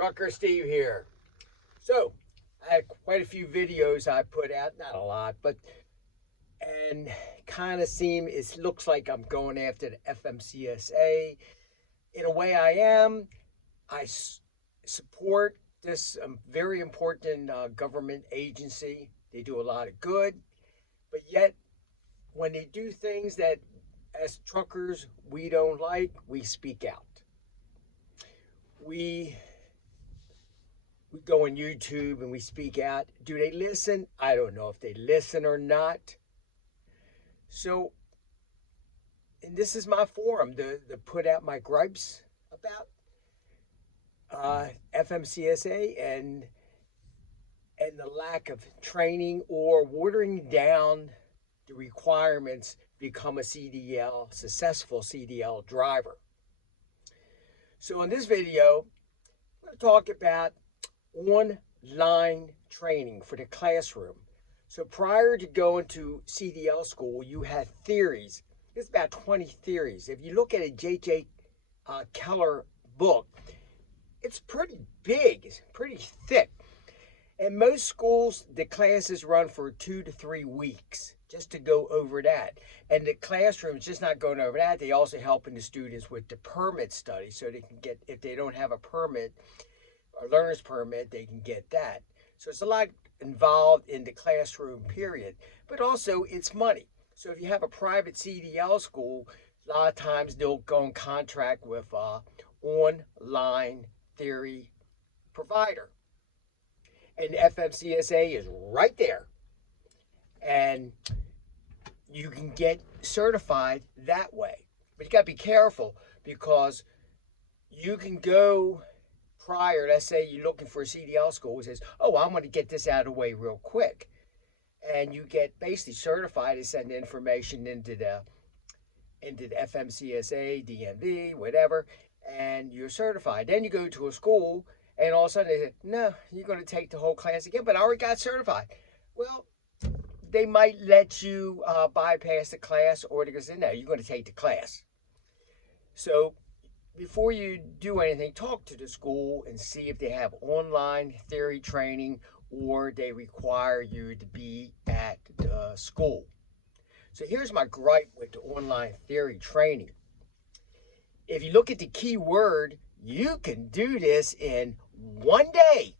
Trucker Steve here. So, I had quite a few videos I put out, not a lot, but and it looks like I'm going after the FMCSA. In a way, I am. I support this very important government agency. They do a lot of good, but yet when they do things that as truckers we don't like, we speak out. We go on YouTube and we speak out. Do they listen? I don't know if they listen or not. So, and this is my forum to put out my gripes about FMCSA and the lack of training or watering down the requirements to become a CDL, successful CDL driver. So in this video, I'm going to talk about online training for the classroom. So prior to going to CDL school, you had theories. There's about 20 theories. If you look at a J.J. Keller book, it's pretty big, it's pretty thick. And most schools, the classes run for 2 to 3 weeks just to go over that. And the classroom is just not going over that. They also helping the students with the permit study so they can get, if they don't have a permit, a learner's permit, they can get that. So it's a lot involved in the classroom period, but also it's money. So if you have a private CDL school, a lot of times they'll go in contract with an online theory provider. And FMCSA is right there. And you can get certified that way. But you got to be careful because you can go prior, let's say you're looking for a CDL school who says, oh, I'm going to get this out of the way real quick. And you get basically certified to send information into the FMCSA, DMV, whatever, and you're certified. Then you go to a school and all of a sudden they say, no, you're going to take the whole class again, but I already got certified. Well, they might let you bypass the class, or they say, no, you're going to take the class. So before you do anything, talk to the school and see if they have online theory training or they require you to be at the school. So here's my gripe with the online theory training. If you look at the key word, you can do this in 1 day.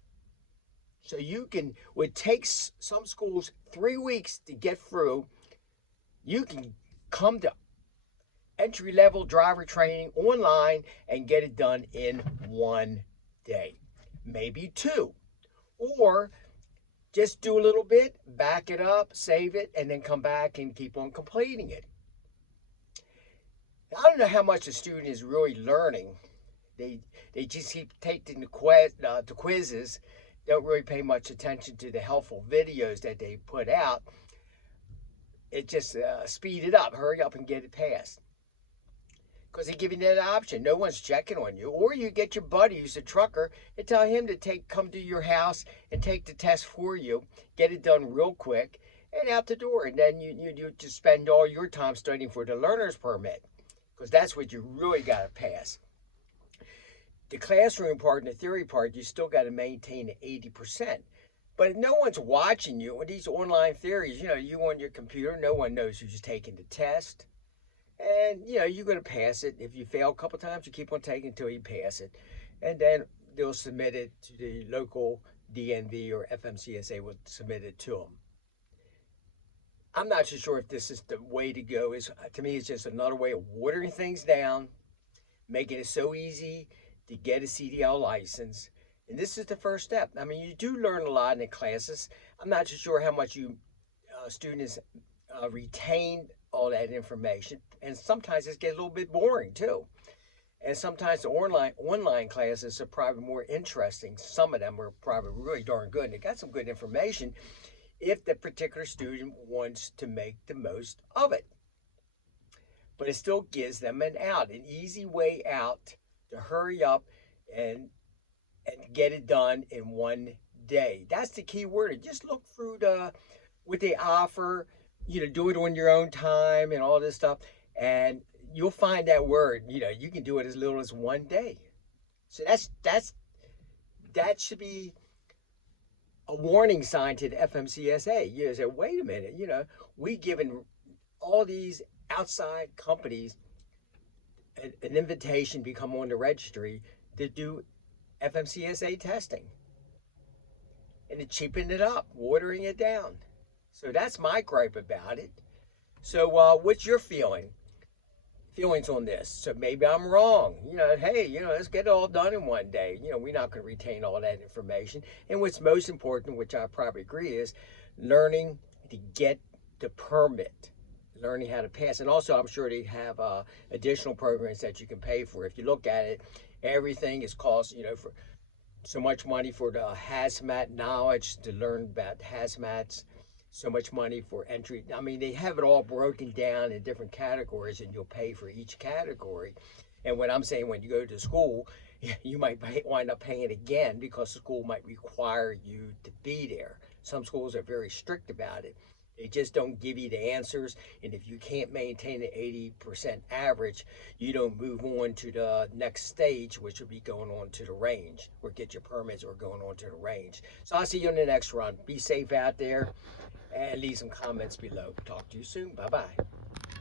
So you can, it takes some schools 3 weeks to get through. You can come to entry-level driver training online and get it done in 1 day, maybe 2. Or just do a little bit, back it up, save it, and then come back and keep on completing it. I don't know how much a student is really learning. They just keep taking the quizzes, don't really pay much attention to the helpful videos that they put out. It just speed it up, hurry up and get it passed. Because they give you that option. No one's checking on you. Or you get your buddy who's a trucker and tell him to come to your house and take the test for you, get it done real quick, and out the door. And then you just spend all your time studying for the learner's permit, because that's what you really got to pass. The classroom part and the theory part, you still got to maintain 80%. But if no one's watching you, with these online theories, you on your computer, no one knows who's taking the test. And, you're going to pass it. If you fail a couple times, you keep on taking until you pass it. And then they'll submit it to the local DMV or FMCSA will submit it to them. I'm not so sure if this is the way to go. To me, it's just another way of watering things down, making it so easy to get a CDL license. And this is the first step. I mean, you do learn a lot in the classes. I'm not so sure how much you students retain all that information. And sometimes it gets a little bit boring too. And sometimes the online classes are probably more interesting. Some of them are probably really darn good. And they got some good information if the particular student wants to make the most of it. But it still gives them an easy way out to hurry up and get it done in 1 day. That's the key word. Just look through what they offer, do it on your own time and all this stuff. And you'll find that word, you can do it as little as 1 day. So that's that should be a warning sign to the FMCSA. You know, say, wait a minute, you know, we giving all these outside companies an invitation to become on the registry to do FMCSA testing, and to cheapen it up, watering it down. So that's my gripe about it. So what's your feelings on this? So maybe I'm wrong. You know, hey, you know, let's get it all done in one day. You know, we're not going to retain all that information. And what's most important, which I probably agree, is learning to get the permit, learning how to pass. And also, I'm sure they have additional programs that you can pay for. If you look at it, everything is cost, you know, for so much money for the hazmat knowledge to learn about hazmats, so much money for entry. I mean, they have it all broken down in different categories, and you'll pay for each category. And what I'm saying, when you go to school, you might wind up paying again because the school might require you to be there. Some schools are very strict about it. They just don't give you the answers, and if you can't maintain an 80% average, you don't move on to the next stage, which would be going on to the range, or get your permits, or going on to the range. So I'll see you in the next run. Be safe out there, and leave some comments below. Talk to you soon. Bye-bye.